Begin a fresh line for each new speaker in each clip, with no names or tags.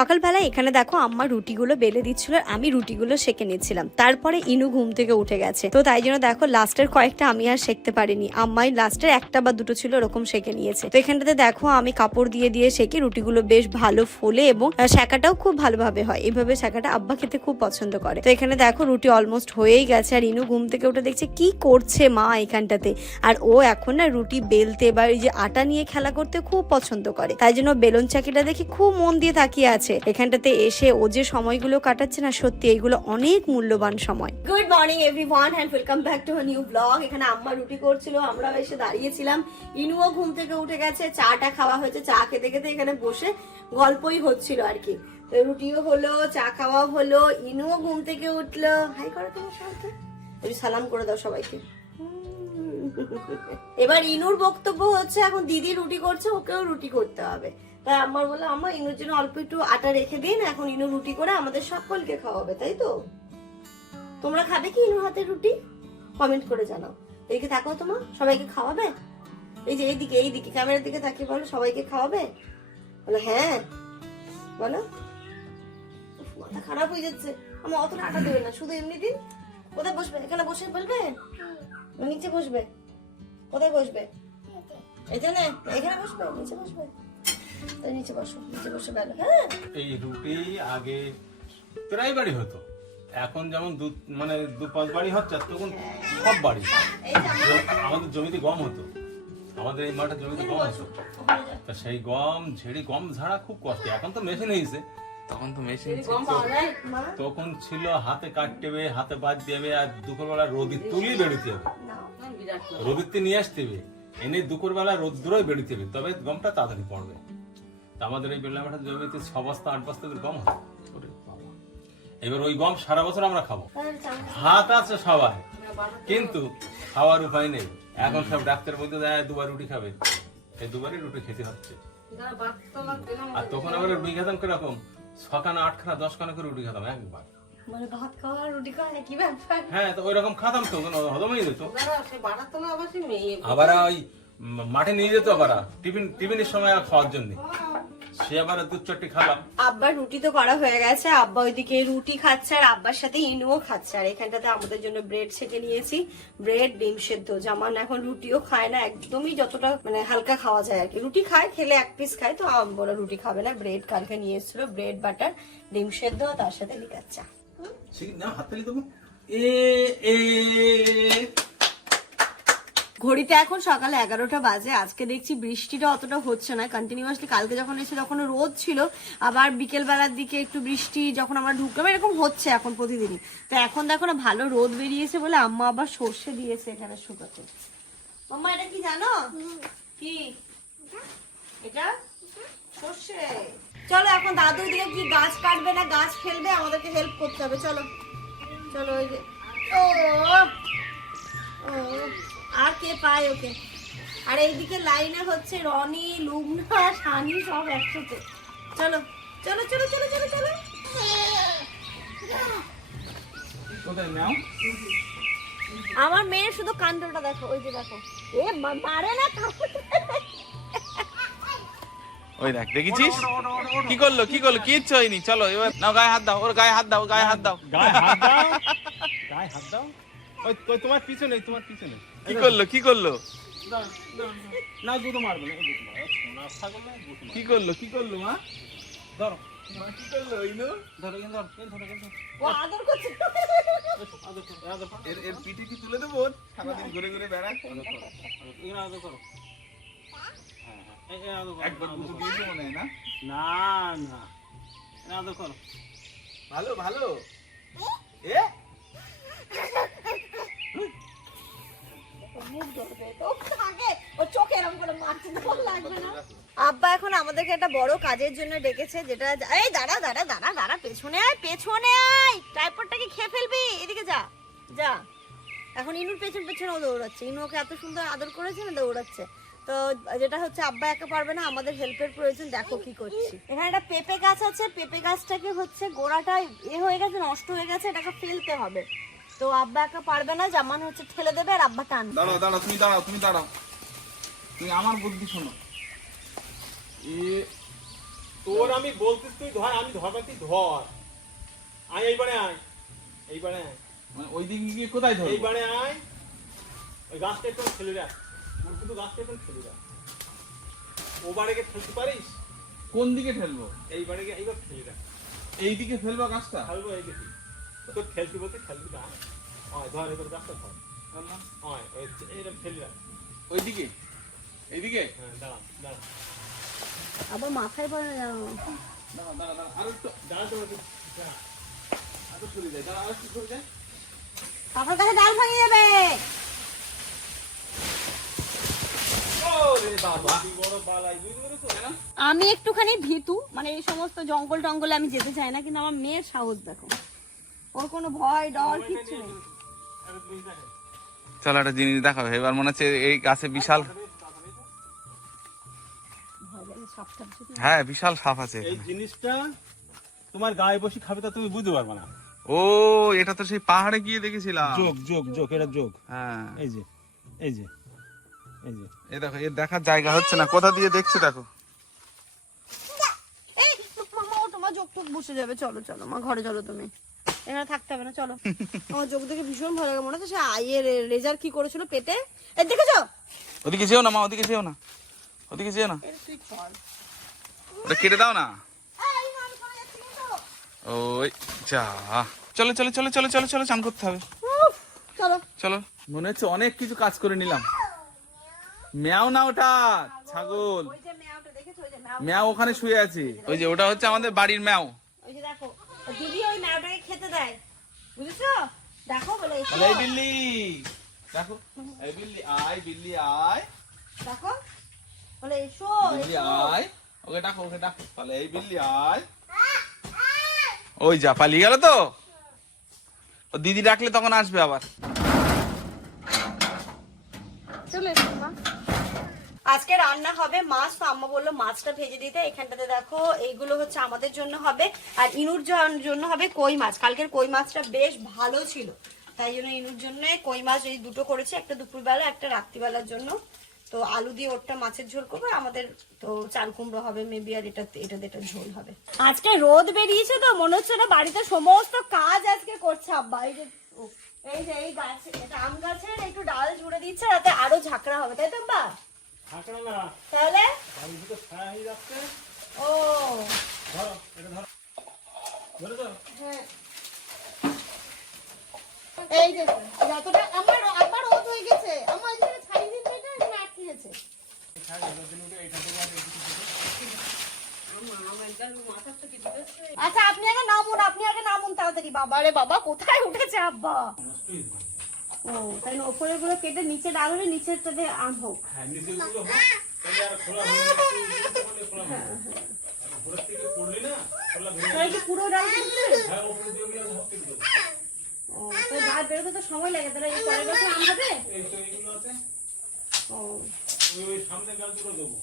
সকালবেলা এখানে দেখো আম্মা রুটিগুলো বেলে দিচ্ছিল আর আমি রুটিগুলো সেকে নিচ্ছিলাম। তারপরে ইনু ঘুম থেকে উঠে গেছে। তো তাই জন্য দেখো লাস্টের কয়েকটা আমি আর সেকতে পারিনি। আম্মাই লাস্টের একটা বা দুটো ছিল ওরকম সেকে নিয়েছে। তো এখানটাতে দেখো আমি কাপড় দিয়ে দিয়ে সেকে রুটিগুলো বেশ ভালো ফোলে এবং সেকাটাও খুব ভালোভাবে হয়। এইভাবে সেকাটা আব্বা খেতে খুব পছন্দ করে। তো এখানে দেখো রুটি অলমোস্ট হয়েই গেছে আর ইনু ঘুম থেকে উঠে দেখছে কি করছে মা এখানটাতে। আর ও এখন না রুটি বেলতে বা এই যে আটা নিয়ে খেলা করতে খুব পছন্দ করে। তাই জন্য বেলুন চাকিটা দেখে খুব মন দিয়ে তাকিয়ে আছে। এখানটাতে এসে ও যে সময়গুলো কাটাচ্ছে না সত্যি এইগুলো অনেক মূল্যবান সময়। Good morning everyone and welcome back to new blog এখানে আম্মা রুটি করছিল আমরা এসে দাঁড়িয়েছিলাম। ইনুও ঘুম থেকে উঠে গেছে চাটা খাওয়া হয়েছে চা খেতে খেতে এখানে বসে গল্পই হচ্ছিল আর কি। তো রুটিও হলো চা খাওয়া হলো ইনুও ঘুম থেকে উঠল। হাই করো তোমার সাথে একটু সালাম করে দাও সবাইকে। এবার ইনুর বক্তব্য হচ্ছে এখন দিদি রুটি করছে ওকেও রুটি করতে হবে। তাই আমার বলে আমার ইনুর জন্য অল্প একটু আটা রেখে দিন এখন ইনু রুটি করে আমাদের সকলকে খাওয়াবে তাই তো? তোমরা খাবে কি ইনুর হাতে রুটি? কমেন্ট করে জানাও। এদিকে তাকাও তোমার সবাইকে খাওয়াবে? এই যে এইদিকে এইদিকে ক্যামেরার দিকে তাকিয়ে বলো সবাইকে খাওয়াবে? বলো হ্যাঁ। বলো। মাথা খারাপ হয়ে যাচ্ছে। আমার অতটা আটা দেবে না শুধু এমনি দিন। কোথায় বসবে? এখানে বসে বলবে? নিচে বসবে? কোথায় বসবে? এখানে। এখানে বসবে নিচে বসবে। নিচে বসো নিচে বসে বেলো হ্যাঁ?
এই রুটি আগে প্রায় বাড়ি হতো। এখন যেমন দু মানে দু পাঁচ বাড়ি হচ্ছে তখন সব বাড়ি। আমাদের জমিতে গম হতো। আমাদের এই মাঠের জমিতে গম হতো। তা সেই গম ঝেড়ে গম ঝাড়া খুব কষ্ট। এখন তো মেশিন হয়েছে।
তখন তো মেশিন
তখন ছিল হাতে কাটতে হবে হাতে বাদ দেবে আর দুপুরবেলা রোদি তুলি বেরোতে হবে। রোদিতে নিয়ে আসতে হবে। এনে দুপুরবেলা রোদ্দুরই বেরোতে হবে। তবে গমটা তাড়াতাড়ি পড়বে। তা আমাদের এই বেলা মাঠের জমিতে ছ বস্তা আট বস্তা গম হয়। এবার ওই গম সারা বছর আমরা খাব। ভাত আছে সবাই কিন্তু খাওয়ার উপায় নেই। এখন সব ডাক্তার বলতে দেয় দুবার রুটি খাবে। এই দুবারই রুটি খেতে হচ্ছে। আর তখন আমরা রুটি খেতাম কীরকম? ছখানা আটখানা দশখানা করে রুটি খেতাম একবার।
মানে ভাত খাওয়া রুটি খাওয়া কি ব্যাপার?
হ্যাঁ তো ওই রকম খাতাম তো হজমই দিত আবার ওই মাঠে নিয়ে যেত আবার। টিফিন টিফিনের সময় খাওয়ার জন্য। সে আবার দুধ চট্টি খালাম।
আব্বার রুটি তো করা হয়ে গেছে আব্বা ওইদিকে রুটি খাচ্ছে আর আব্বার সাথে ইনুও খাচ্ছে। আর এখানটাতে আমাদের জন্য ব্রেড ছেঁকে নিয়েছি। ব্রেড ডিম সেদ্ধ। জামান এখন রুটিও খায় না একদমই যতটা মানে হালকা খাওয়া যায় আর কি রুটি খায় খেলে এক পিস খায় তো বলে রুটি খাবে না। ব্রেড কালকে নিয়ে এসেছিল ব্রেড বাটার ডিম সেদ্ধ তার সাথে লিকার চা।
না হাত দেবো? এ এ
ঘড়িতে এখন সকালে এগারোটা বাজে আজকে দেখছি বৃষ্টিটা অতটা হচ্ছে না। কন্টিনিউয়াসলি কালকে যখন এসে তখন রোদ ছিল আবার বিকেল বেলার দিকে একটু বৃষ্টি যখন আমরা ঢুকলাম এরকম হচ্ছে এখন প্রতিদিনই। তো এখন দেখো না ভালো রোদ বেরিয়েছে বলে আম্মা আবার সর্ষে দিয়েছে এখানে শুকাতে। মাম্মা এটা কি জানো? কি? এটা? সর্ষে। চলো এখন দাদু দিকে কি গাছ কাটবে না গাছ ফেলবে আমাদেরকে হেল্প করতে হবে। চলো চলো ওই যে। ও ও, আর কে পায় ওকে? আর এইদিকে লাইনে হচ্ছে রনি লুগনা সানি সব একসাথে। চলো চলো চলো চলো চলো চলো। আমার মেয়ের শুধু কাণ্ডটা দেখো ওই যে দেখো। এ মারে না
ওই দেখ দেখেছিস? কি করল কি করল? কিচ্ছু হয়নি? চলো এবার নাও গায়ে হাত দাও ওর গায়ে হাত দাও গায়ে হাত দাও।
গায়ে হাত দাও গায়ে হাত দাও। ওই তোমার পিছনে তোমার পিছনে
কি করল? কি করল।
না দুটো মারবে না
কি করল? কি করল মা?
ধরো।
এর পিঠে কি তুলে দেবো? সারাদিন ঘুরে ঘুরে বেড়ায়।
আদর করো। হ্যাঁ, হ্যাঁ,
একবার দিয়েছে মনে হয় না?
না না। আদর করো।
ভালো ভালো। এ?
আব্বা এখন আমাদেরকে একটা বড় কাজের জন্য ডেকেছে, যেটা এই দাঁড়া দাঁড়া দাঁড়া দাঁড়া, পেছনে আয় পেছনে আয়। টাইপরটাকে খেয়ে ফেলবি, এদিকে যা যা। এখন ইনুর পেছন পেছনে ও দৌড়াচ্ছে। ইনু ওকে এত সুন্দর আদর করেছে না, দৌড়াচ্ছে। তো যেটা হচ্ছে, আব্বা একা পারবে না, আমাদের হেল্পের প্রয়োজন, দেখো কি করছি। এখানে একটা পেঁপে গাছ আছে, পেঁপে গাছটাকে হচ্ছে গোড়াটা এ হয়ে গেছে, নষ্ট হয়ে গেছে, এটাকে ফেলতে হবে। তো আব্বা একা পারবে না জামান হচ্ছে ঠেলে দেবে আর আব্বা টান
দাঁড়াও দাঁড়াও তুমি দাঁড়াও তুমি দাঁড়াও। তুমি আমার বুদ্ধি শোনো। এ
তোর আমি বলতিস তুই ধর আমি ধরবা তুই ধর। আয় এইবারে আয় এইবারে আয়।
মানে ওই দিকে গিয়ে কোথায় ধর
এইবারে আয়। ওই গাছটা একটু ঠেলে রাখ। ওর কিন্তু গাছটা একটু ঠেলে রাখ। ও বারে গিয়ে ঠেলতে পারিস?
কোন দিকে ঠেলবো?
এইবারে গিয়ে এইবার ঠেলে রাখ।
এই দিকে ফেলব গাছটা?
খেলব এই দেখি তোর খেলতে বলতে খেলবি না। হয় ধর এবার ধর। হয় ওই এইরকম ঠেলে রাখ
ওই দিকে এইদিকে?
হ্যাঁ দাঁড়া দাঁড়া।
আবার মাথায় পড়ে না
দাঁড়া দাঁড়া দাঁড়া আরও একটু।
দাঁড়া তো দাঁড়া।
আরও সরে যায় দাঁড়া আরও সরে যায়
কাকার কাছে ডাল ভাঙে যাবে
ওরে বাবা কি বড় বালাই বুঝতে পেরেছ?
আমি একটুখানি ভীতু মানে এই সমস্ত জঙ্গল টঙ্গলে আমি যেতে চাই না কিন্তু আমার মেয়ের সাহস দেখো। ওর কোনো ভয় ডর কিচ্ছু নেই
চলো একটা জিনিস দেখাবে এবার মনে হচ্ছে এই গাছে বিশাল হ্যাঁ বিশাল সাপ আছে
এই জিনিসটা তোমার গায়ে বসে খাবে তা তুমি বুঝতে পারবে না
ও এটা তো সেই পাহাড়ে গিয়ে দেখেছিলাম
যোগ যোগ যোগ এটা যোগ
হ্যাঁ
এই যে এই যে এই যে
এ দেখো এর দেখার জায়গা হচ্ছে না কোথা দিয়ে দেখছে দেখো
এই মামা ও তোমার টোক বসে যাবে চলো চলো মা ঘরে চলো তুমি এখানে থাকতে হবে না চলো। আমার চোখ দেখে ভীষণ ভালো লাগে মনে হচ্ছে সে আইয়ের রেজার কি করেছিল পেটে? এই দেখেছ?
ওদিকে যেও না মা ওদিকে যেও না। ওদিকে যেও না। ওটা কেটে দাও না।
এই আমি চলে যাচ্ছি কিন্তু।
ওই যা। চলো চলো চলো চলো চলো চলো চান করতে হবে।
চলো।
চলো। মনে হচ্ছে অনেক কিছু কাজ করে নিলাম। ম্যাও না ওটা ছাগল।
ওই যে ম্যাওটা দেখেছ? ওই যে ম্যাও।
ম্যাও ওখানে শুয়ে আছে। ওই যে ওটা হচ্ছে আমাদের বাড়ির ম্যাও
ওই যে দেখো ও দিদি ওই ম্যাওটাকে খেতে দেয় বুঝেছ দেখো বলে
এই বিল্লি দেখো এই বিল্লি আয় বিল্লি আয়।
দেখো বলে এসো
বিল্লি আয়। ওকে ডাকো ওকে ডাকো তাহলে এই বিল্লি আয়। ওই যা পালিয়ে গেল তো? ও দিদি ডাকলে তখন আসবে আবার।
চলে এসো। আজকে রান্না হবে মাছ, তো আম্মা বলল মাছটা ভেজে দিতে। এখানটাতে দেখো, এইগুলো হচ্ছে আমাদের জন্য হবে। আর ইনুর জন্য হবে কই মাছ। কালকের কই মাছটা বেশ ভালো ছিল। তাই জন্য ইনুর জন্য কই মাছ এই দুটো করেছি, একটা দুপুরবেলা, একটা রাত্রিবেলার জন্য। তো আলু দিয়ে ওরটা মাছের ঝোল করব আমাদের তো চাল কুমড়ো হবে, মেবি আর এটা এটা এটা ঝোল হবে। আজকে রোদ বেরিয়েছে তো, মনে হচ্ছে না বাড়িতে সমস্ত কাজ আজকে করছে। আব্বা, এই যে এই যে এটা আম গাছের একটু ডাল জুড়ে দিচ্ছে তাতে আরও ঝাঁকড়া হবে, তাই তো আব্বা?
থাকবে না
তাহলে?
বাড়ির ভিতর ছায়া হয়ে যাচ্ছে।
ও।
ধরো এটা ধরো। ধরেছো?
হ্যাঁ। এই যে যতটা আমার আমার রোদ হয়ে গেছে আমার এখানে ছাই দিন এটা এখানে আটকে গেছে। আচ্ছা আপনি আগে নামুন আপনি আগে নামুন তাড়াতাড়ি। বাবা রে বাবা কোথায় উঠেছে আব্বা? ও তাই না গুলো কেটে নিচে ডাল হলে নিচেরটাতে আম হোক।
হ্যাঁ নিচে গুলো হোক তাহলে আর খোলা হবে না। একটু করলে খোলা হবে না। থেকে পড়লি না খোলা ভেঙে
তাই পুরো ডাল
হ্যাঁ উপরে দিয়ে
ও তো ডাল বেরোতে তো সময় লাগে তাহলে এই পরের বছর আম হবে?
এই তো এইগুলো আছে।
ও।
ওই ওই সামনে গাছ দুটো দেবো।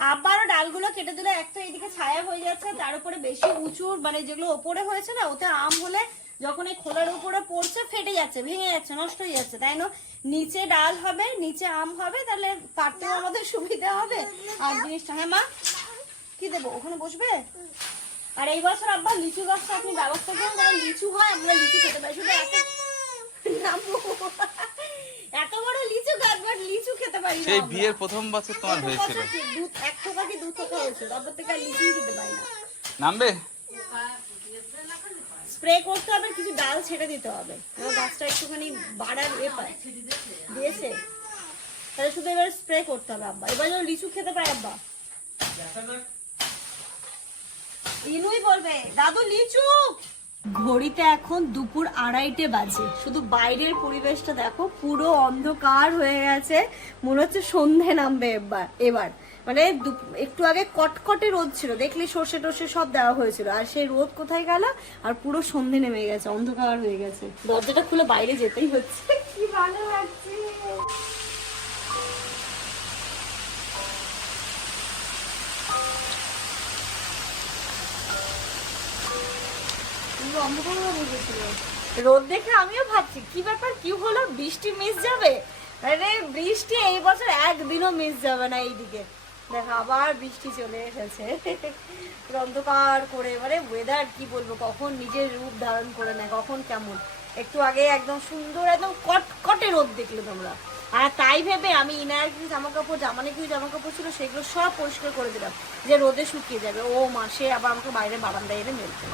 আবারও ডালগুলো কেটে দিলে এক তো এইদিকে ছায়া হয়ে যাচ্ছে তার উপরে বেশি উঁচু মানে যেগুলো ওপরে হয়েছে না ওতে আম হলে যখন এই খোলার উপরে পড়ছে ফেটে যাচ্ছে ভেঙে যাচ্ছে নষ্ট হয়ে যাচ্ছে তাই না? নিচে ডাল হবে নিচে আম হবে তাহলে পারতেও আমাদের সুবিধা হবে। আর জিনিসটা হ্যাঁ মা? কি দেবো ওখানে বসবে? আর এই বছর আব্বা লিচু গাছটা আপনি ব্যবস্থা করুন কারণ লিচু হয় আমরা লিচু খেতে পারি শুধু এত এত বড় লিচু গাছ বাট লিচু খেতে পারি
সেই বিয়ের প্রথম বছর তোমার হয়েছিল।
দুধ এক টাকা কি দু টাকা হয়েছে? তারপর থেকে আর লিচুই খেতে পারি না।
নামবে?
স্প্রে করতে হবে, কিছু ডাল ছেড়ে দিতে হবে। গাছটা একটুখানি বাড়ার এ পায় দিয়েছে। তাহলে শুধু এবার স্প্রে করতে হবে, আব্বা। এবার যেন লিচু খেতে পায়, আব্বা। ইনুই বলবে, দাদু, লিচু! ঘড়িতে এখন দুপুর আড়াইটে বাজে। শুধু বাইরের পরিবেশটা দেখো, পুরো অন্ধকার হয়ে গেছে। মনে হচ্ছে সন্ধে নামবে এবার এবার। মানে একটু আগে কটকটে রোদ ছিল দেখলে সর্ষে টর্ষে সব দেওয়া হয়েছিল। আর সেই রোদ কোথায় গেল? আর পুরো সন্ধে নেমে গেছে অন্ধকার হয়ে গেছে। দরজাটা খুলে বাইরে যেতেই হচ্ছে। কি ভালো লাগছে। অন্ধকার হয়ে। রোদ দেখে আমিও ভাবছি কি ব্যাপার কি হলো? বৃষ্টি মিস যাবে? আরে বৃষ্টি এই বছর একদিনও মিস যাবে না এইদিকে। দেখো, আবার বৃষ্টি চলে এসেছে। অন্ধকার করে মানে ওয়েদার কি বলব, কখন নিজের রূপ ধারণ করে নেয়, কখন কেমন। একটু আগে একদম সুন্দর, একদম কটকটে রোদ দেখলে তোমরা। আর তাই ভেবে আমি ইনার কিছু জামা কাপড় জামানে কিছু জামা কাপড় ছিল, সেগুলো সব পরিষ্কার করে দিলাম, যে রোদে শুকিয়ে যাবে। ও মাসে আবার আমাকে বাইরে বারান্দায় এনে মেলতে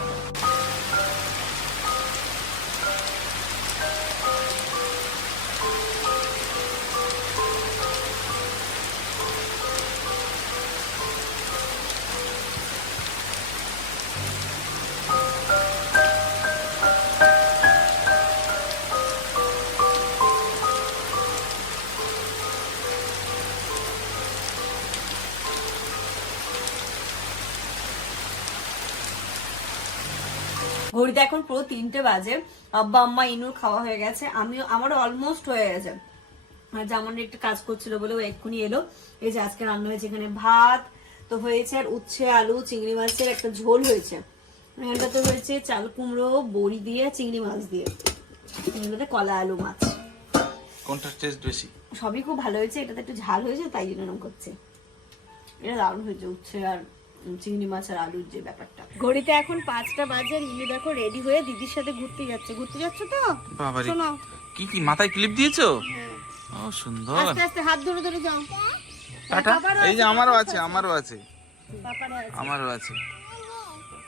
ঘড়িতে এখন পুরো তিনটে বাজে। আব্বা আম্মা ইনুর খাওয়া হয়ে গেছে। আমিও আমারও অলমোস্ট হয়ে গেছে। জামান একটু কাজ করছিল বলে ও এক্ষুনি এলো। এই যে আজকে রান্না হয়েছে এখানে ভাত তো হয়েছে আর উচ্ছে আলু চিংড়ি মাছের একটা ঝোল হয়েছে। এখানটাতে হয়েছে চাল কুমড়ো বড়ি দিয়ে চিংড়ি মাছ দিয়ে। এগুলোতে কলা আলু মাছ।
কোনটার টেস্ট বেশি?
সবই খুব ভালো হয়েছে। এটাতে একটু ঝাল হয়েছে তাই জন্য করছে। এটা দারুণ হয়েছে উচ্ছে আর চিংড়ি মাছ আর আলুর যে ব্যাপারটা। ঘড়িতে এখন পাঁচটা বাজে ইনি দেখো রেডি হয়ে দিদির সাথে ঘুরতে যাচ্ছে। ঘুরতে যাচ্ছ তো? শোনো।
কি কি মাথায় ক্লিপ দিয়েছ?
হ্যাঁ।
ও সুন্দর।
আস্তে আস্তে হাত ধরে ধরে যাও।
টাটা। এই যে আমারও আছে আমারও আছে। আমারও আছে।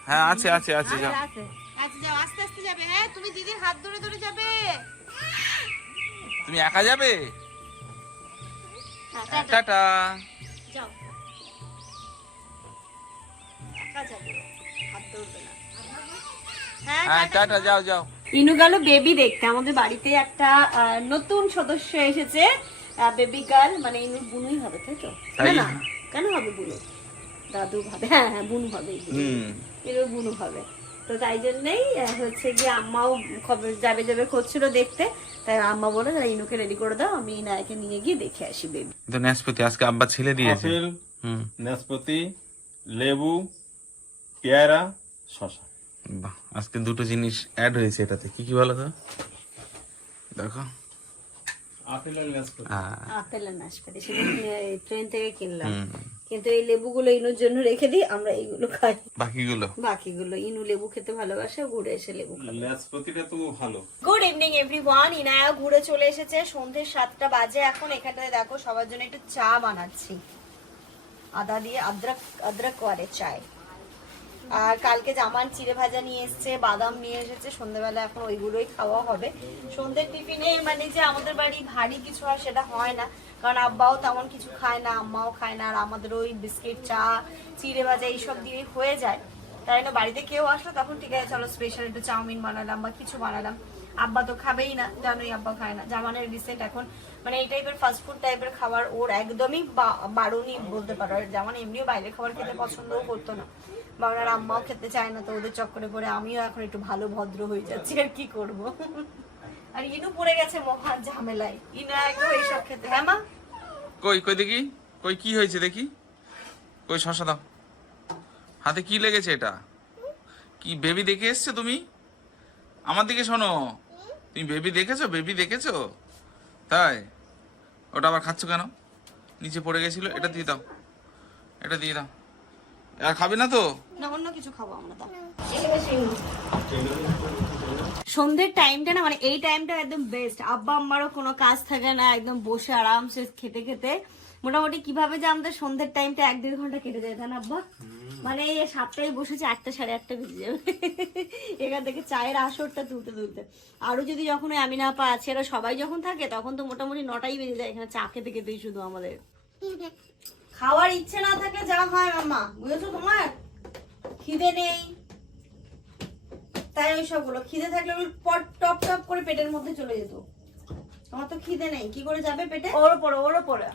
হ্যাঁ আছে আছে আছে যাও।
আছে, আছে। আচ্ছা যাও আস্তে আস্তে যাবে। হ্যাঁ তুমি দিদির হাত ধরে ধরে যাবে।
তুমি একা যাবে?
হ্যাঁ,
হ্যাঁ,
টাটা,
টাটা।
যাও। একা যাবে। হাত ধরবে না। হ্যাঁ,
হ্যাঁ
টাটা।
টাটা। যাও যাও।
ইনু গেল বেবি দেখতে। আমাদের বাড়িতে একটা নতুন সদস্য এসেছে। বেবি গার্ল মানে ইনুর বুনুই হবে তাই তো? না কেন হবে বুনু? দাদু হবে। হ্যাঁ হ্যাঁ বুনু হবে। বুনু হবে। তো তাই জন্যই হচ্ছে গিয়ে আম্মাও খবর যাবে যাবে করছিল দেখতে। তাই আম্মা বলে তাহলে ইনুকে রেডি করে দাও। আমি নায়কে নিয়ে গিয়ে দেখে আসি বেবি
তো নাশপাতি আজকে আব্বা ছেলে দিয়েছে। হুম।
নাশপাতি লেবু পেয়ারা শশা
বাহ আজকে দুটো জিনিস অ্যাড হয়েছে এটাতে। কি কি বলো তো? দেখো।
আপেল আর নাশপাতি।
হ্যাঁ
আপেল আর নাশপাতি ট্রেন থেকে কিনলাম। কিন্তু এই লেবুগুলো ইনুর জন্য রেখে দিই আমরা এইগুলো খাই।
বাকিগুলো?
বাকিগুলো ইনু লেবু খেতে ভালোবাসে ঘুরে এসে লেবু
নাশপাতিটা তো ভালো।
গুড ইভিনিং এভরিওয়ান ইনায়া ঘুরে চলে এসেছে সন্ধে সাতটা বাজে এখন। এখানটাতে দেখো সবার জন্য একটু চা বানাচ্ছি। আদা দিয়ে আদ্রক আদ্রক ওয়ারে চায়। আর কালকে জামান চিড়ে ভাজা নিয়ে এসছে, বাদাম নিয়ে এসেছে, সন্ধ্যেবেলা এখন ওইগুলোই খাওয়া হবে। সন্ধ্যের টিফিনে মানে যে আমাদের বাড়ি ভারী কিছু হয় সেটা হয় না, কারণ আব্বাও তেমন কিছু খায় না, আম্মাও খায় না, আর আমাদের ওই বিস্কিট, চা, চিড়ে ভাজা এইসব দিয়েই হয়ে যায়। তাই না? বাড়িতে কেউ আসলো তখন ঠিক আছে, চলো স্পেশাল একটু চাউমিন বানালাম বা কিছু বানালাম। আব্বা তো খাবেই না, জানোই আব্বা খায় না। জামানের রিসেন্ট এখন মানে এই টাইপের ফাস্টফুড টাইপের খাবার ওর একদমই বারণই বলতে পারো। আর জামান এমনিও বাইরের খাবার খেতে পছন্দও করতো না। বা ওনার আম্মাও খেতে চায় না, তো ওদের চক্করে পরে আমিও এখন একটু ভালো ভদ্র হয়ে যাচ্ছি, আর কি করব? আর ইনু পড়ে গেছে মহান ঝামেলায়। ইনা একদম এইসব খেতে হ্যাঁ মা?
কই কই দেখি? কই, কি হয়েছে দেখি? কই, শশা দাও। হাতে কি লেগেছে এটা? কি বেবি দেখে এসছো তুমি? আমার দিকে শোনো। তুমি বেবি দেখেছ? বেবি দেখেছ? তাই? ওটা আবার খাচ্ছ কেন? নিচে পড়ে গেছিল এটা দিয়ে দাও। এটা দিয়ে দাও। আর খাবে না তো?
না অন্য কিছু খাব আমরা সন্ধ্যের টাইমটা না মানে এই টাইমটা একদম বেস্ট আব্বা আম্মারও কোনো কাজ থাকে না একদম বসে আরামসে খেতে খেতে। মোটামুটি কীভাবে যে আমাদের সন্ধ্যের টাইমটা এক দেড় ঘণ্টা কেটে যায় তাই না আব্বা? মানে সাতটায় বসেছে আটটা সাড়ে আটটা বেজে যাবে। এখান থেকে চায়ের আসরটা তুলতে তুলতে। আরও যদি যখন ওই আমিনা আপা আছে এরা সবাই যখন থাকে তখন তো মোটামুটি নটাই বেজে যায় এখানে চা খেতে খেতেই শুধু আমাদের। খাওয়ার ইচ্ছে না থাকলে যা হয় মামা বুঝেছ তোমার? খিদে নেই। তাই ওই সবগুলো। খিদে থাকলে ওগুলো পট টপ টপ করে পেটের মধ্যে চলে যেত। তোমার তো খিদে নেই। কি করে যাবে পেটে? ওর পরে ওর পরে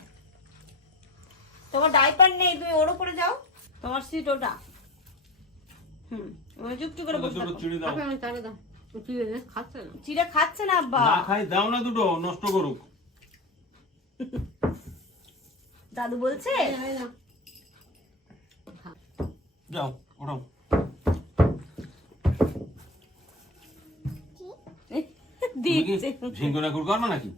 তোমার ডাইপার নেই তুমি ওর পরে যাও। তোমার সিট ওটা। হুম ওই চুপটি করে বসে
দুটো
থাকো।
চিড়ে দাও।
চিড়ে খাচ্ছে না। আব্বা।
না খাই দাও না দুটো নষ্ট করুক।
দাদু বলছে?
যাও ওঠাও। তুমি কি
দিচ্ছে।
ঝিঙ্গু নাকুর করবে নাকি?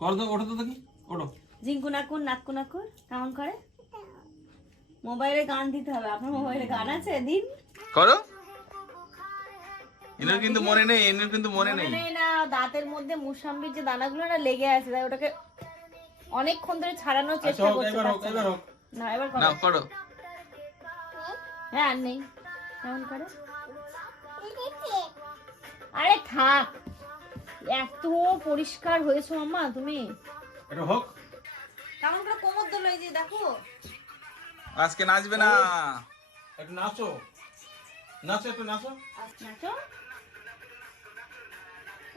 কর তো ওঠো তো দেখি ওঠো।
জিঙ্কু নাকুর নাক্কু নাকুর কেমন করে? মোবাইলে গান দিতে হবে। আপনার মোবাইলে গান আছে? দিন।
করো। এনের কিন্তু মনে নেই এনের কিন্তু মনে নেই।
মনে না দাঁতের মধ্যে মুসাম্বির যে দানাগুলো না লেগে আছে তাই ওটাকে অনেকক্ষণ ধরে ছাড়ানোর
আচ্ছা
চেষ্টা করছে
এবার হোক
বাচ্চাটা। না এবার করো।
না করো।
হ্যাঁ আর নেই। কেমন করে? আরে থাক। এত পরিষ্কার হয়েছো মাম্মা তুমি।
এটা হোক।
কেমন করে কোমর দোলো এই যে দেখো।
আজকে নাচবে না।
একটু নাচো। নাচো একটু নাচো।
নাচো।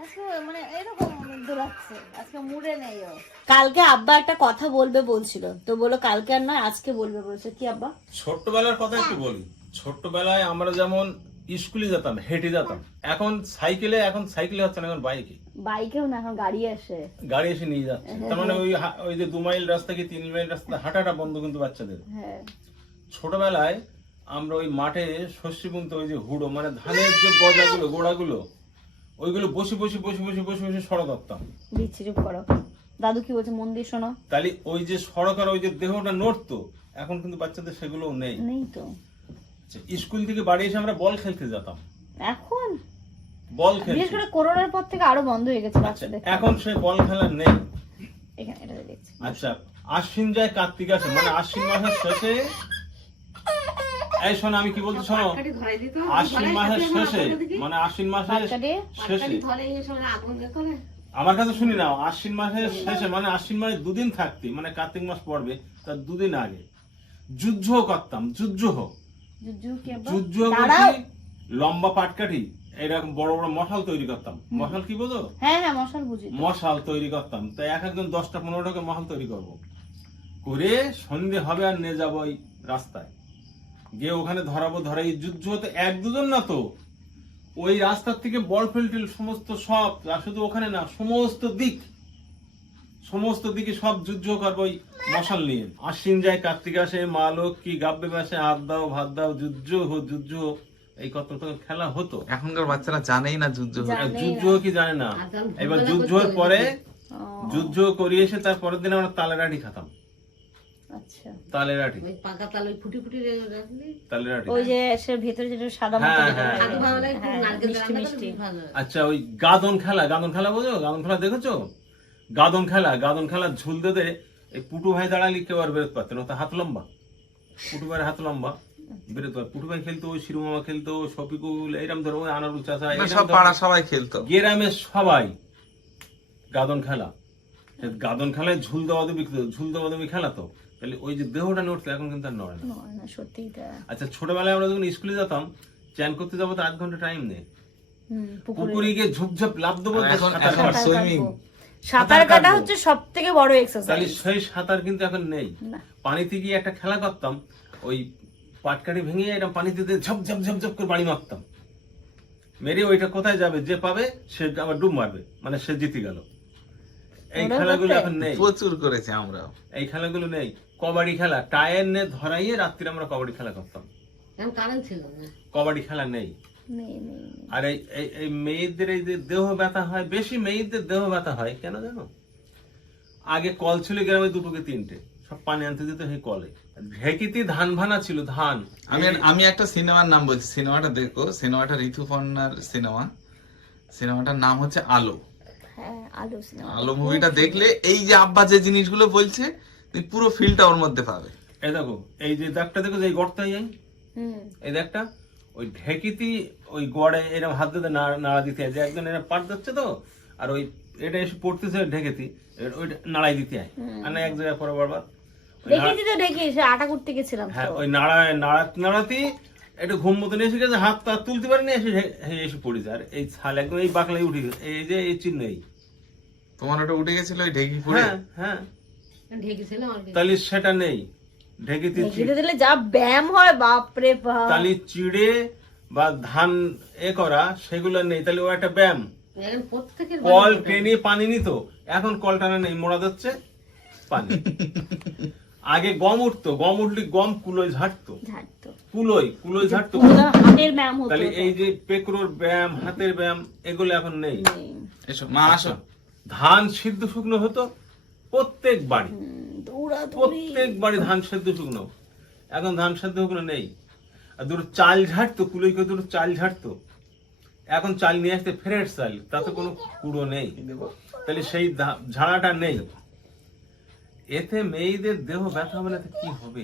আজকে মানে কালকে আব্বা একটা কথা বলবে বলছিল। তো বলো কালকে আর নয় আজকে বলবে বলছে। কি আব্বা?
ছোট্টবেলার কথা একটু বলি। ছোট্টবেলায় আমরা যেমন স্কুলে যেতাম হেঁটে যেতাম। এখন সাইকেলে এখন সাইকেলে হচ্ছে না এখন বাইকে।
বাইকেও না এখন গাড়ি আসে
গাড়ি এসে নিয়ে যাচ্ছে। তার মানে ওই ওই যে দু মাইল রাস্তা কি তিন মাইল রাস্তা হাঁটাটা বন্ধ কিন্তু বাচ্চাদের।
হ্যাঁ।
ছোটবেলায় আমরা ওই মাঠে শস্য বুনতে ওই যে হুড়ো মানে ধানের যে গজাগুলো গোড়াগুলো ওইগুলো বসে বসে বসে বসে বসে বসে সড়ক করতাম
চুপ করো। দাদু কি বলছে মন দিয়ে শোনো?
তাহলে ওই যে সড়কের ওই যে দেহটা নড়তো এখন কিন্তু বাচ্চাদের সেগুলো নেই।
নেই তো।
স্কুল থেকে বাড়ি এসে আমরা বল খেলতে যেতাম।
এখন?
বল
বিশেষ করে করোনার পর থেকে আরও বন্ধ হয়ে গেছে
আচ্ছা
বাচ্চাদের।
এখন সে বল খেলা নেই।
এখানে এটা দেখছি
আচ্ছা আশ্বিন যায় কার্তিক আসে। মানে আশ্বিন মাসের শেষে এই শোনো আমি কি বলছি শোনো? আশ্বিন মাসের শেষে মানে আশ্বিন মাসের শেষে আমার কাছে শুনি না আশ্বিন মাসের শেষে মানে আশ্বিন মাসে দুদিন থাকতে মানে কার্তিক মাস পড়বে তার দুদিন আগে। যুদ্ধ করতাম যুদ্ধ
জুজু
লম্বা পাটকাঠি এরকম বড় বড় মশাল তৈরি করতাম। মশাল কি বোঝো?
হ্যাঁ হ্যাঁ মশাল বুঝি।
মশাল তৈরি করতাম। তাই এক একজন দশটা পনেরো টাকা মশাল তৈরি করব। করে সন্ধে হবে আর নিয়ে যাব ওই রাস্তায়। গিয়ে ওখানে ধরাবো ধরাই যুদ্ধ হতে এক দুজন না তো। ওই রাস্তার থেকে বল ফিল্টিল সমস্ত সব আর শুধু ওখানে না সমস্ত দিক। সমস্ত দিকে সব যুদ্ধ করব ওই মশাল নিয়ে। আশ্বিন যায় কার্তিক আসে মা লক্ষ্মী গাব্বে মাসে হাত দাও ভাত দাও যুদ্ধ হো যুদ্ধ এই কত খেলা হতো।
এখনকার বাচ্চারা জানেই না যুদ্ধ।
যুদ্ধ কি জানে না। এবার যুদ্ধর পরে যুদ্ধ করিয়ে এসে তার পরের দিন আমরা তালের আটি খাতাম। তালের আটি।
পাকা তাল ওই ফুটি ফুটি
তালের আটি।
ওই যে সে ভেতরে যেটা সাদা মতো যেটা লাগে।
ভালো লাগে খুব নারকেল
মিষ্টি
রান্না
মিষ্টি।
করলে ভালো লাগে।
আচ্ছা ওই গাদন খেলা। গাদন খেলা বোঝো? গাদন খেলা দেখেছ? গাদন খেলা গাদন খেলা ঝুল দিতে এই পুটু ভাই দাঁড়ালি কেউ আর বেরোতে পারতেন ওটা হাত লম্বা। পুটু ভাইয়ের হাত লম্বা। বেরোতে পারে পুটু ভাই খেলতো শিরু মামা খেলতো শফিকুল এইরকম ধরো আনারুল চাষা
সব পাড়া সবাই খেলতো।
গ্রামের সবাই গাদন খেলা। গাদন খেলায় ঝুল দেওয়া দেবী ঝুল দেওয়া দেবী খেলা তো। তাহলে ওই যে দেহটা নড়তো এখন কিন্তু আর নড়ে না।
নয় না
আচ্ছা ছোটবেলায় আমরা যখন স্কুলে যেতাম চ্যান করতে যাব তো আধ ঘণ্টা টাইম নেই।
পুকুরে।
গিয়ে ঝুপঝাপ লাভ দেবো
এখন-
সাঁতার
কাটা হচ্ছে সব থেকে বড়
তাহলে সেই সাঁতার কিন্তু এখন নেই। পানিতে গিয়ে একটা খেলা করতাম ওই ভেঙে এরকম পানিতে দিয়ে ঝপ ঝপ ঝপ ঝপ করে বাড়ি মারতাম। মেরে ওইটা কোথায় যাবে? যে পাবে সে আবার ডুব মারবে। মানে সে জিতে গেল। এই খেলাগুলো এখন নেই।
প্রচুর করেছে আমরা
এই খেলাগুলো নেই। কবাডি খেলা টায়ার নে ধরাইয়ে রাত্রিরে আমরা কবাডি খেলা করতাম।
কারেন্ট ছিল না।
কবাডি খেলা নেই। আর এই এই- এই মেয়েদের এই যে দেহ ব্যথা হয় বেশি মেয়েদের দেহ ব্যথা হয় কেন জানো? আগে কল ছিল গ্রামে দুটোকে তিনটে সব পানি আনতে দিত সেই কলে। ঢেকিতে ধান ভানা ছিল ধান।
আমি আমি একটা সিনেমার নাম বলছি সিনেমাটা দেখো সিনেমাটা ঋতুপর্ণার সিনেমা। সিনেমাটার নাম হচ্ছে আলো।
হ্যাঁ আলো
মুভিটা দেখলে এই যে আব্বা যে জিনিসগুলো বলছে তুমি পুরো ফিলটা ওর মধ্যে পাবে।
এই দেখো এই যে দাগটা দেখো যে এই গড়টা যাই এই দাগটা? ওই ঢেকিতি ওই গড়ে এরকম হাত দিতে নাড়া দিতে হয়। যে একজন এরা পাট যাচ্ছে তো আর ওই এটা এসে পড়তেছে ঢেকেতি ওইটা নাড়াই দিতে হয়। আর না এক জায়গায় পরে বারবার
তো আটা করতে গেছিলাম
হ্যাঁ ওই নাড়ায় নাড়াতে নাড়াতে একটু ঘুম মতন এসে গেছে হাত তুলতে পারেনি এসে এসে পড়েছে। আর এই ছাল একদম এই বাকলাই উঠে গেছে। এই যে এই চিহ্ন এই।
তোমার ওটা উঠে গেছিল ওই ঢেকি পড়ে?
হ্যাঁ হ্যাঁ। তাহলে সেটা নেই।
ঘিরে দিলে যা ব্যায়াম হয় বাপরে বাপ।
তালি চিড়ে বা ধান এ করা সেগুলো নেই। তাহলে ও একটা ব্যায়াম। কল টেনে পানি নিত এখন কল টানা নেই মোড়া যাচ্ছে পানি। আগে গম উঠতো গম উঠলে গম কুলোয় ঝাড়তো। কুলোয় কুলোয় ঝাড়তো। তাহলে এই যে পেকরোর ব্যায়াম হাতের ব্যায়াম এগুলো এখন নেই।
এসো মা আসো।
ধান সিদ্ধ শুকনো হতো প্রত্যেক বাড়ি। প্রত্যেক বাড়ি ধান সেদ্ধ শুকনো। এখন ধান সেদ্ধ ওগুলো নেই। আর দুটো চাল ঝাড়তো কুলোই করে দুটো চাল ঝাড়তো। এখন চাল নিয়ে আসতে ফ্রেশ চাল তাতে কোনো কুড়ো নেই। তাহলে সেই ঝাড়াটা নেই। এতে মেয়েদের দেহ ব্যথা হবে না কি হবে?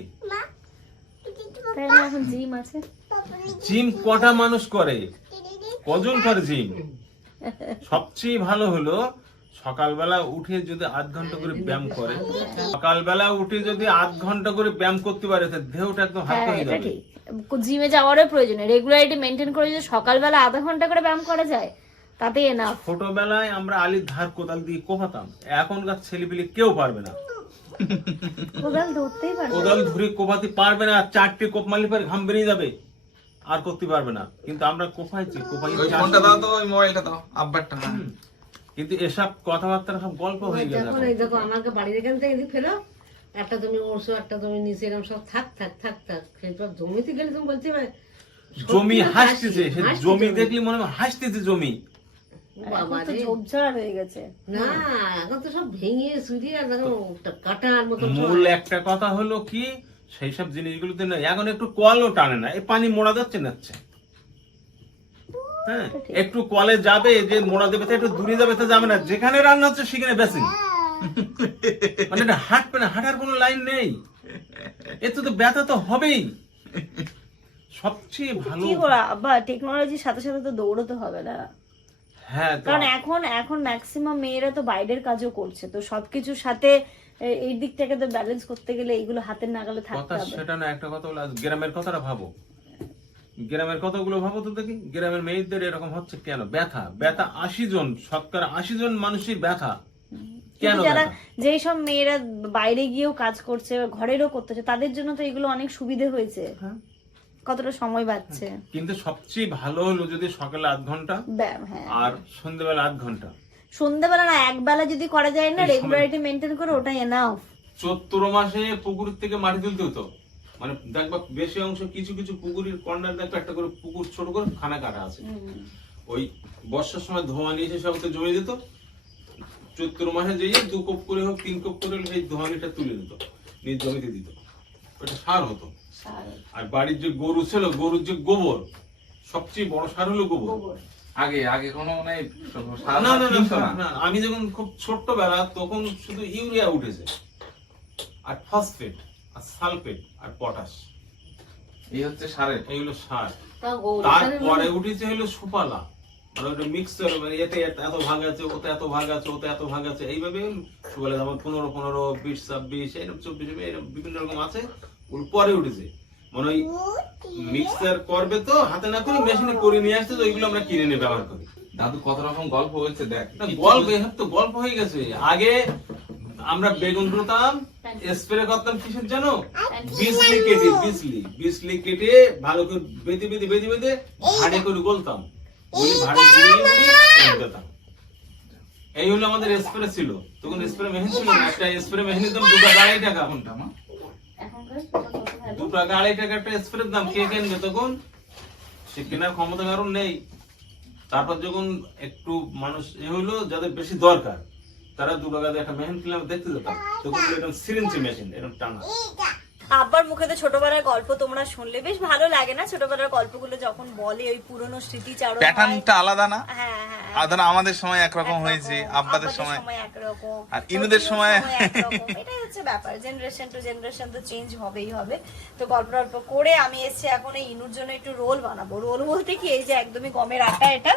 তাই না এখন জিম আছে।
জিম কটা মানুষ করে? কজন করে জিম? সবচেয়ে ভালো হলো সকালবেলা উঠে যদি আধ ঘণ্টা করে ব্যায়াম করে সকালবেলা উঠে যদি আধ ঘণ্টা করে ব্যায়াম করতে পারে দেহটা একদম
হ্যাঁ
হালকা হয়ে যাবে।
জিমে যাওয়ারও প্রয়োজন রেগুলারিটি মেনটেন করে যদি সকালবেলা আধা ঘণ্টা করে ব্যায়াম করা যায় তাতে এনাফ
ছোটবেলায় আমরা আলির ধার কোদাল দিয়ে কোপাতাম এখনকার ছেলেপিলে কেউ পারবে না।
কোদাল ধরতেই পারবে
কোদাল ধরে কোপাতে পারবে না চারটে কোপ মারলে পরে ঘাম বেরিয়ে যাবে আর করতে পারবে না। কিন্তু আমরা কোপাইছি কোপাই
ফোনটা দাও তো ওই মোবাইলটা দাও আব্বারটা হ্যাঁ
কিন্তু এসব কথাবার্তা সব গল্প হয়ে গেছে
যখন এই দেখো আমাকে বাড়ির এখান থেকে এদিক ফেরো। একটা তুমি ওরসো একটা তুমি নিচে এরকম সব থাক থাক থাক থাক। এরপর জমিতে গেলে তুমি বলতে পারে
জমি হাসতেছে সে জমি। দেখলে মনে হয় হাসতেছে জমি।
তো
রে।
ঝোপঝাড় হয়ে গেছে।
না এখন তো সব ভেঙে সুরিয়ে আর দেখো কাটার মতো
মূল একটা কথা হলো কি সেই সব জিনিসগুলোতে না এখন একটু কলও টানে না এই পানি মোড়া যাচ্ছে নাচ্ছে হ্যাঁ একটু কলে যাবে যে মোড়া দেবে একটু দূরে যাবে তো যাবে না। যেখানে রান্না হচ্ছে সেখানে বেসিন। মানে এটা হাঁটবে না হাঁটার কোনো লাইন নেই। এতে তো ব্যথা তো হবেই। সবচেয়ে ভালো
কি করা? আব্বা টেকনোলজির সাথে সাথে তো দৌড়তে হবে না।
হ্যাঁ
কারণ এখন এখন ম্যাক্সিমাম মেয়েরা তো বাইরের কাজও করছে। তো সবকিছুর সাথে এই দিক থেকে তো ব্যালেন্স করতে গেলে এইগুলো হাতের নাগালে থাকতে হবে।
সেটা না একটা কথা আজ গ্রামের কথাটা ভাবো। গ্রামের কতগুলো ভাবো তো দেখি। গ্রামের মেয়েদের এরকম হচ্ছে কেন? ব্যথা। ব্যথা আশি জন শতকরা আশি জন মানুষের ব্যথা। কেন
যারা যেই সব মেয়েরা বাইরে গিয়েও কাজ করছে ঘরেরও করতেছে তাদের জন্য তো এগুলো অনেক সুবিধে হয়েছে।
হ্যাঁ।
কতটা সময় বাঁচছে।
কিন্তু সবচেয়ে ভালো হলো যদি সকালে আধ
ঘণ্টা হ্যাঁ।
আর সন্ধ্যেবেলা আধ ঘণ্টা।
সন্ধ্যাবেলা না একবেলা যদি করা যায় না রেগুলারিটি মেনটেন করে ওটাই এনাফ
চৈত্র মাসে পুকুর থেকে মাটি তুলতে হতো। মানে দেখবা বেশি অংশ কিছু কিছু পুকুরের কর্নার দেখবে একটা করে পুকুর ছোট করে খানা কাটা আছে। ওই বর্ষার সময় ধোঁয়া নিয়ে এসে সব তো জমে যেত চৈত্র মাসে যেয়ে দু কোপ করে হোক তিন কোপ করে সেই ধোয়ানিটা তুলে দিত নিজ জমিতে দিত। ওটা সার হতো। আর বাড়ির যে গরু ছিল গরুর যে গোবর সবচেয়ে বড় সার হলো গোবর।
আগে আগে কোনো মানে
না না না, না না। আমি যখন খুব ছোট্ট বেলা তখন শুধু ইউরিয়া উঠেছে। আর ফসফেট আর সালফেট আর পটাশ।
এই হচ্ছে সারের।
এইগুলো সার। তারপরে উঠেছে হলো সুপালা। মানে ওটা মিক্সচার মানে এতে এত- এত ভাগ আছে ওতে এত ভাগ আছে ওতে এত ভাগ আছে। এইভাবে সুপালা যেমন পনেরো পনেরো বিশ ছাব্বিশ এরকম চব্বিশ এরকম বিভিন্ন রকম আছে। ওর পরে উঠেছে। মানে ওই মিক্সচার করবে তো হাতে না করে মেশিনে করে নিয়ে আসতে তো ওইগুলো আমরা কিনে নিয়ে ব্যবহার করি।
দাদু কত রকম গল্প বলছে দেখ।
গল্প এসব তো গল্প হয়ে গেছে। আগে আমরা বেগুন রুতাম স্প্রে করতাম কিসের জানো বিজলি কেটে বিজলি বিজলি কেটে ভালো করে বেঁধে বেঁধে বেঁধে বেঁধে ভাড়ে করে গলতাম। বলি ভাড়ে দিতাম এই হলো আমাদের স্প্রে ছিল। তখন স্প্রে মেশিন ছিল না। একটা স্প্রে মেশিনের দাম দু টাকা আড়াই টাকা
কোনটা মা।
টাকা আড়াই টাকা একটা স্প্রের দাম কে কিনবে তখন? সে কেনার ক্ষমতা কারণ নেই। তারপর যখন একটু মানুষ এ হলো যাদের বেশি দরকার তারা দু টাকা একটা মেশিন কিনলাম দেখতে যেতাম। তখন এরকম সিরিঞ্চি মেশিন এরকম টানা।
আব্বার মুখে তো ছোটবেলার গল্প তোমরা শুনলে। বেশ ভালো লাগে না ছোটবেলার গল্পগুলো যখন বলে ওই পুরনো স্মৃতিচারণ।
প্যাটার্নটা আলাদা না?
হ্যাঁ হ্যাঁ।
ধরো আমাদের সময় একরকম হয়েছে আব্বাদের সময়
একরকম
আর ইনুদের সময়-
এটাই হচ্ছে ব্যাপার জেনারেশন টু জেনারেশন তো চেঞ্জ হবেই হবে। তো গল্প টল্প করে আমি এসেছি এখন এই ইনুর জন্য একটু রোল বানাবো। রোল বলতে কি এই যে একদমই গমের আটা এটা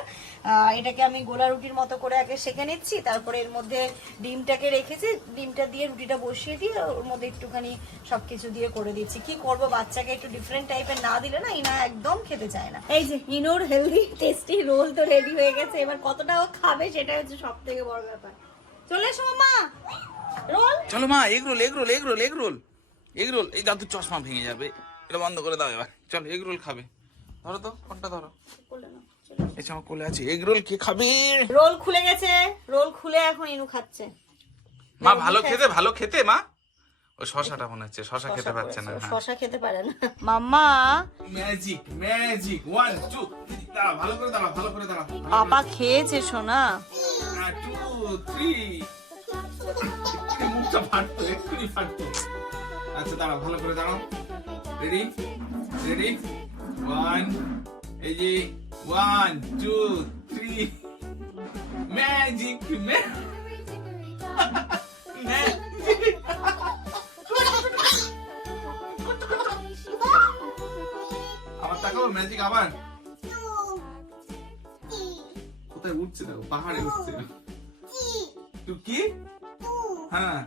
এটাকে আমি গোলা রুটির মতো করে আগে সেঁকে নিচ্ছি তারপরে এর মধ্যে ডিমটাকে রেখেছি ডিমটা দিয়ে রুটিটা বসিয়ে দিয়ে ওর মধ্যে একটুখানি সবকিছু দিয়ে করে দিচ্ছি। কি করব বাচ্চাকে একটু ডিফারেন্ট টাইপের না দিলে না ইনা একদম খেতে চায় না। এই যে ইনুর হেলদি টেস্টি রোল তো রেডি হয়ে গেছে এবার কতটা ও খাবে সেটা হচ্ছে সব থেকে বড় ব্যাপার। চলে এসো মামা রোল।
চলো মা egg roll egg roll egg roll egg roll. Egg roll এই দাদুর চশমা ভেঙে যাবে। এটা বন্ধ করে দাও এবার। চলো এগ রোল খাবে। ধরো তো ফোনটা ধরো? এই আমার কোলে আছে এগ রোল কে খাবে?
রোল খুলে গেছে রোল খুলে এখন ইনু খাচ্ছে।
মা ভালো খেতে ভালো খেতে মা। ও শশাটা মনে হচ্ছে শশা খেতে পারছে না হ্যাঁ।
শশা খেতে পারে না। মাম্মা।
ম্যাজিক ম্যাজিক ওয়ান টু দাঁড়া ভালো করে দাঁড়া ভালো করে দাঁড়া
পাপা খেয়েছে সোনা।
টু থ্রি মুখটা ফাটতো এক্ষুনি ফাটতো আচ্ছা দাঁড়া ভালো করে দাঁড়াও। রেডি রেডি ওয়ান এই যে ওয়ান টু থ্রি ম্যাজিক আবার ম্যাজিক আবার? কোথায় উঠছে দেখো পাহাড়ে উঠছে। তুই কি? হ্যাঁ।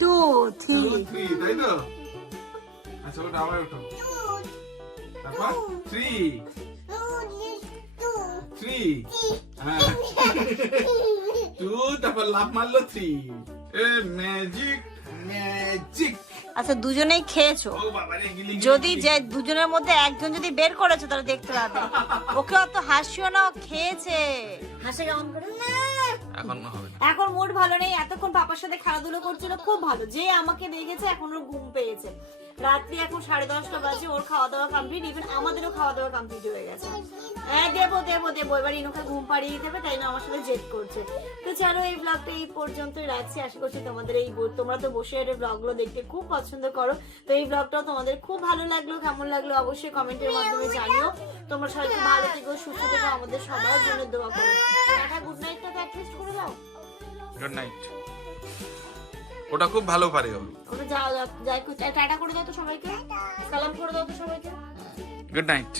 Two three.
থ্রি তাই তো? আচ্ছা ওটা আবার ওঠো। তারপর থ্রি। থ্রি। হ্যাঁ। টু তারপর লাভ মারলো থ্রি। এ ম্যাজিক ম্যাজিক
আচ্ছা দুজনেই খেয়েছো। যদি যে দুজনের মধ্যে একজন যদি বের করেছ তাহলে দেখতে পাবে। ওকে অত হাসিও না খেয়েছে। হাসে কেমন করে।
এখন হবে
এখন মুড ভালো নেই। এতক্ষণ পাপার সাথে খেলাধুলো করছিল খুব ভালো। যে আমাকে দেখেছে এখন ওর ঘুম পেয়েছে। রাত্রি এখন সাড়ে দশটা বাজে, ওর খাওয়া দাওয়া কমপ্লিট ইভেন আমাদেরও খাওয়া দাওয়া কমপ্লিট হয়ে গেছে। হ্যাঁ দেবো দেবো দেবো। এবার ইনুকে ঘুম পাড়িয়ে দেবে, তাই না? আমার সাথে জেদ করছে। তো চলো, এই ব্লগটা এই পর্যন্তই রাখছি। আশা করছি তোমাদের এই তোমরা তো বসে এই ব্লগগুলো দেখতে খুব পছন্দ করো। তো এই ব্লগটাও তোমাদের খুব ভালো লাগল। কেমন লাগল অবশ্যই কমেন্টের মাধ্যমে জানিও। তোমরা সবাই ভালো থেকো, সুস্থ থেকো, আমাদের সবার জন্য দোয়া করো। টাটা গুড নাইটটা অ্যাটলিস্ট করে দাও।
গুড নাইট ওটা খুব ভালো পারে ও
ওটা যাও যাই টাটা করে দাও তো সবাইকে। সালাম করে দাও তো সবাইকে।
Good night